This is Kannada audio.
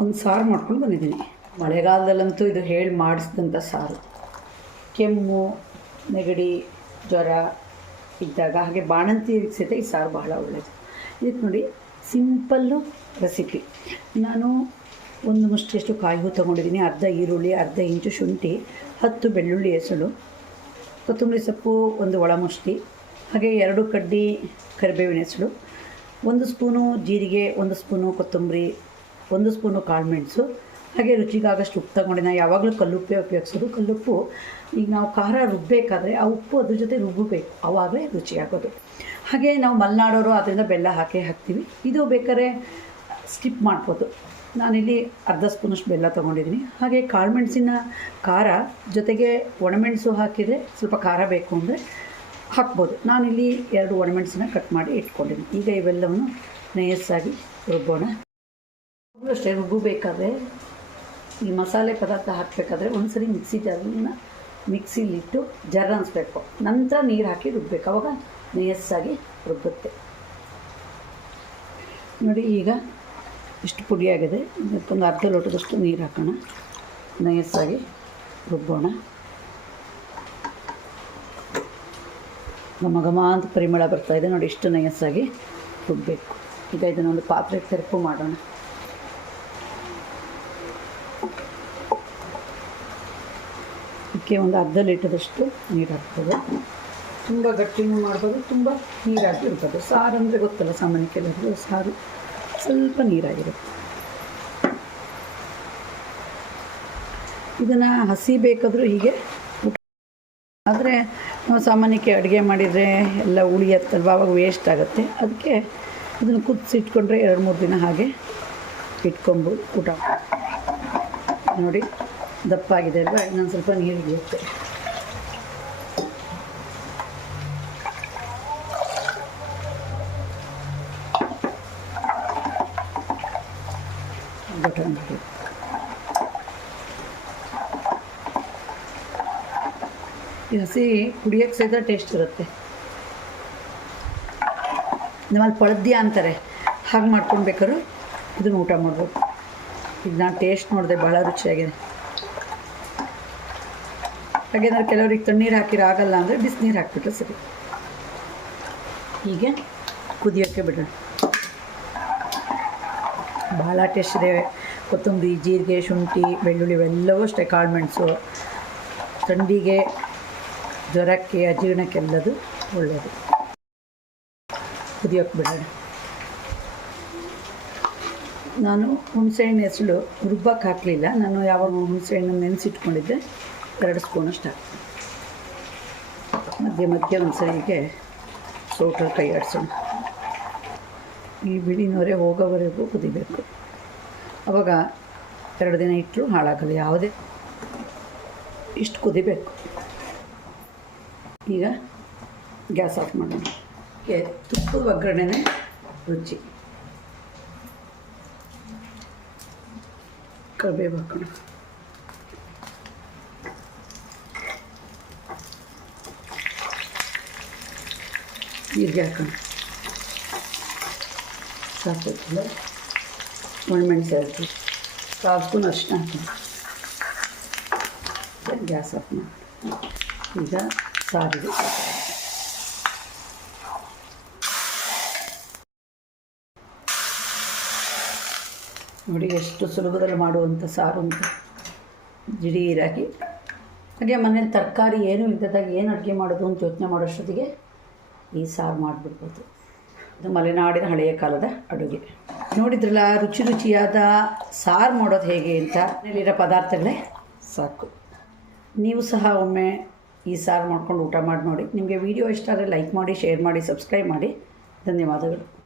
ಒಂದು ಸಾರು ಮಾಡ್ಕೊಂಡು ಬಂದಿದ್ದೀನಿ. ಮಳೆಗಾಲದಲ್ಲಂತೂ ಇದು ಹೇಳಿ ಮಾಡಿಸಿದಂಥ ಸಾರು. ಕೆಮ್ಮು, ನೆಗಡಿ, ಜ್ವರ ಇದ್ದಾಗ ಹಾಗೆ ಬಾಣಂತಿ ಸಹಿತ ಈ ಸಾರು ಬಹಳ ಒಳ್ಳೆಯದು ಇದಕ್ಕೆ ನೋಡಿ ಸಿಂಪಲ್ಲು ರೆಸಿಪಿ. ನಾನು ಒಂದು ಮುಷ್ಟಿಯಷ್ಟು ಕಾಯಿಗೂ ತೊಗೊಂಡಿದ್ದೀನಿ. ಅರ್ಧ ಈರುಳ್ಳಿ, ಅರ್ಧ ಇಂಚು ಶುಂಠಿ, ಹತ್ತು ಬೆಳ್ಳುಳ್ಳಿ ಹೆಸಳು, ಕೊತ್ತಂಬರಿ ಸೊಪ್ಪು, ಒಂದು ಒಳಮುಷ್ಟಿ ಹಾಗೆ ಎರಡು ಕಡ್ಡಿ ಕರಿಬೇವಿನ ಹೆಸಳು, ಒಂದು ಸ್ಪೂನು ಜೀರಿಗೆ, ಒಂದು ಸ್ಪೂನು ಕೊತ್ತಂಬರಿ ಒಂದು ಸ್ಪೂನು ಕಾಳುಮೆಣಸು ಹಾಗೆ ರುಚಿಗಾಗಷ್ಟು ಉಪ್ಪು ತಗೊಂಡೆ. ನಾನು ಯಾವಾಗಲೂ ಕಲ್ಲುಪ್ಪೇ ಉಪಯೋಗಿಸೋದು. ಕಲ್ಲುಪ್ಪು, ಈಗ ನಾವು ಖಾರ ರುಬ್ಬಬೇಕಾದ್ರೆ ಆ ಉಪ್ಪು ಅದ್ರ ಜೊತೆ ರುಬ್ಬಬೇಕು ಆವಾಗಲೇ ರುಚಿಯಾಗೋದು. ಹಾಗೆ ನಾವು ಮಲೆನಾಡೋರು ಅದರಿಂದ ಬೆಲ್ಲ ಹಾಕೇ ಹಾಕ್ತೀವಿ. ಇದು ಬೇಕಾದ್ರೆ ಸ್ಕಿಪ್ ಮಾಡ್ಬೋದು. ನಾನಿಲ್ಲಿ ಅರ್ಧ ಸ್ಪೂನಷ್ಟು ಬೆಲ್ಲ ತೊಗೊಂಡಿದ್ದೀನಿ. ಹಾಗೆ ಕಾಳುಮೆಣಸಿನ ಖಾರ ಜೊತೆಗೆ ಒಣಮೆಣಸು ಹಾಕಿದರೆ ಸ್ವಲ್ಪ ಖಾರ ಬೇಕು ಅಂದರೆ ಹಾಕ್ಬೋದು. ನಾನಿಲ್ಲಿ ಎರಡು ಒಣಮೆಣಸನ್ನ ಕಟ್ ಮಾಡಿ ಇಟ್ಕೊಂಡಿದ್ದೀನಿ. ಈಗ ಇವೆಲ್ಲವನ್ನು ನಯಸ್ಸಾಗಿ ರುಬ್ಬೋಣ. ಅಷ್ಟೇ ರುಬ್ಬಬೇಕಾದ್ರೆ ಈ ಮಸಾಲೆ ಪದಾರ್ಥ ಹಾಕಬೇಕಾದ್ರೆ ಒಂದ್ಸರಿ ಮಿಕ್ಸಿ ಜಾರನ್ನ ಮಿಕ್ಸಿಲಿಟ್ಟು ಜರ ಅನಿಸ್ಬೇಕು ನಂತರ ನೀರು ಹಾಕಿ ರುಬ್ಬಬೇಕು ಅವಾಗ ನಯಸ್ಸಾಗಿ ರುಬ್ಬುತ್ತೆ. ನೋಡಿ, ಈಗ ಇಷ್ಟು ಪುಡಿಯಾಗಿದೆ ಒಂದು ಅರ್ಧ ಲೋಟದಷ್ಟು ನೀರು ಹಾಕೋಣ. ನಯಸ್ಸಾಗಿ ರುಬ್ಬೋಣ. ಘಮ ಘಮ ಅಂತ ಪರಿಮಳ ಬರ್ತಾಯಿದೆ ನೋಡಿ, ಇಷ್ಟು ನಯಸ್ಸಾಗಿ ರುಬ್ಬಬೇಕು ಈಗ ಇದನ್ನೊಂದು ಪಾತ್ರೆಗೆ ತೆರಪು ಮಾಡೋಣ. ಇದಕ್ಕೆ ಒಂದು ಅರ್ಧ ಲೀಟರಷ್ಟು ನೀರು ಹಾಕ್ತದೆ ತುಂಬ ಗಟ್ಟಿನೂ ಮಾಡ್ಬೋದು, ತುಂಬ ನೀರಾಗಿ ಇರ್ಬೋದು ಸಾರು ಅಂದರೆ ಗೊತ್ತಲ್ಲ, ಸಾಮಾನ್ಯ ಕೆಲವರಿಗೆ ಸಾರು ಸ್ವಲ್ಪ ನೀರಾಗಿರುತ್ತೆ. ಇದನ್ನು ಹಸಿ ಬೇಕಾದರೂ ಹೀಗೆ ಆದರೆ ನಾವು ಸಾಮಾನ್ಯಕ್ಕೆ ಅಡುಗೆ ಮಾಡಿದರೆ ಎಲ್ಲ ಉಳಿಯತ್ತಲ್ವ ಅವಾಗ ವೇಸ್ಟ್ ಆಗುತ್ತೆ. ಅದಕ್ಕೆ ಇದನ್ನು ಕುದಿಸಿಟ್ಕೊಂಡ್ರೆ ಎರಡು ಮೂರು ದಿನ ಹಾಗೆ ಇಟ್ಕೊಂಬೋದು ಊಟ. ನೋಡಿ. ದಪ್ಪಾಗಿದೆ ಅಲ್ವಾ? ಇನ್ನೊಂದು ಸ್ವಲ್ಪ ನೀರು ಹಾಕಿ ಈ ಹಸಿ ಕುಡಿಯೋಕ್ಕೆ ಸಹಿತ ಟೇಸ್ಟ್ ಇರುತ್ತೆ. ನಮ್ಮಲ್ಲಿ ಪಳದ್ಯ ಅಂತಾರೆ. ಹಾಗೆ ಮಾಡ್ಕೊಂಡು ಬೇಕಾದ್ರೂ ಇದನ್ನು ಊಟ ಮಾಡ್ಬೋದು. ಈಗ ನಾನು ಟೇಸ್ಟ್ ನೋಡಿದೆ ಭಾಳ ರುಚಿಯಾಗಿದೆ. ಹಾಗೇನಾದ್ರು ಕೆಲವ್ರಿಗೆ ತಣ್ಣೀರು ಹಾಕಿರೋ ಆಗಲ್ಲ ಅಂದರೆ ಬಿಸಿನೀರು ಹಾಕಿಬಿಟ್ರೆ ಸರಿ. ಹೀಗೆ ಕುದಿಯೋಕ್ಕೆ ಬಿಡೋಣ. ಭಾಳ ಟೇಸ್ಟ್ ಇದೆ. ಕೊತ್ತಂಬರಿ, ಜೀರಿಗೆ, ಶುಂಠಿ, ಬೆಳ್ಳುಳ್ಳಿ ಇವೆಲ್ಲವೂ ಅಷ್ಟೇ ಕಾಳುಮೆಣಸು ಥಂಡಿಗೆ, ಜ್ವರಕ್ಕೆ ಅಜೀರ್ಣಕ್ಕೆಲ್ಲದು ಒಳ್ಳೆಯದು ಕುದಿಯೋಕ್ಕೆ ಬಿಡೋಣ. ನಾನು ಹುಣಸೆಹಣ್ಣು ಹೆಸಳು ರುಬ್ಬಕ್ಕೆ ಹಾಕಲಿಲ್ಲ. ನಾನು ಯಾವಾಗ ಹುಣಸೆಹಣ್ಣು ನೆನೆಸಿಟ್ಕೊಂಡಿದ್ದೆ ಎರಡು ಸ್ಪೂನಷ್ಟು ಹಾಕಿ ಮಧ್ಯೆ ಮಧ್ಯೆ ಒಂದ್ಸರಿಗೆ ಸೋಟಲ್ಲಿ ಕೈ ಆಡಿಸೋಣ ಈ ಬಿಳಿನವರೇ ಹೋಗೋವರೆಗೂ ಕುದಿಬೇಕು. ಅವಾಗ ಎರಡು ದಿನ ಇಟ್ಟರು ಹಾಳಾಗಲ್ಲ, ಯಾವುದೇ ಇಷ್ಟು ಕುದಿಬೇಕು. ಈಗ ಗ್ಯಾಸ್ ಆಫ್ ಮಾಡೋಣ. ತುಪ್ಪ ಒಗ್ಗರಣೆನೇ ರುಚಿ. ಕರಿಬೇವು ಹಾಕೋಣ ಜೀರಿಗೆ ಹಾಕೋಣ ಸಾಕಿಲ್ಲ ಒಣಮೆಣಸು ಹಾಕಿ ಕಾಲು ಸ್ಪೂನ್ ಅರಿಶಿನ ಹಾಕೋಣ ಗ್ಯಾಸ್ ಆಫ್ ಮಾಡಿ ನೋಡಿ ಎಷ್ಟು ಸುಲಭದಲ್ಲಿ ಮಾಡುವಂಥ ಸಾರು ಅಂತ. ದಿಢೀರಾಗಿ ಹಾಗೆ ಮನೇಲಿ ತರಕಾರಿ ಏನು ಇದ್ದದಾಗ ಏನು ಅಡುಗೆ ಮಾಡೋದು ಅಂತ ಯೋಚನೆ ಮಾಡೋಷ್ಟೊತ್ತಿಗೆ ಈ ಸಾರು ಮಾಡಿಬಿಡ್ಬೋದು. ಇದು ಮಲೆನಾಡಿನ ಹಳೆಯ ಕಾಲದ ಅಡುಗೆ. ನೋಡಿದ್ರಲ್ಲ, ರುಚಿ ರುಚಿಯಾದ ಸಾರು ಮಾಡೋದು ಹೇಗೆ ಅಂತ. ಮನೇಲಿರೋ ಪದಾರ್ಥಗಳೇ ಸಾಕು. ನೀವು ಸಹ ಒಮ್ಮೆ ಈ ಸಾರು ಮಾಡ್ಕೊಂಡು ಊಟ ಮಾಡಿ ನೋಡಿ. ನಿಮಗೆ ವಿಡಿಯೋ ಇಷ್ಟ ಆದರೆ ಲೈಕ್ ಮಾಡಿ, ಶೇರ್ ಮಾಡಿ, ಸಬ್ಸ್ಕ್ರೈಬ್ ಮಾಡಿ. ಧನ್ಯವಾದಗಳು.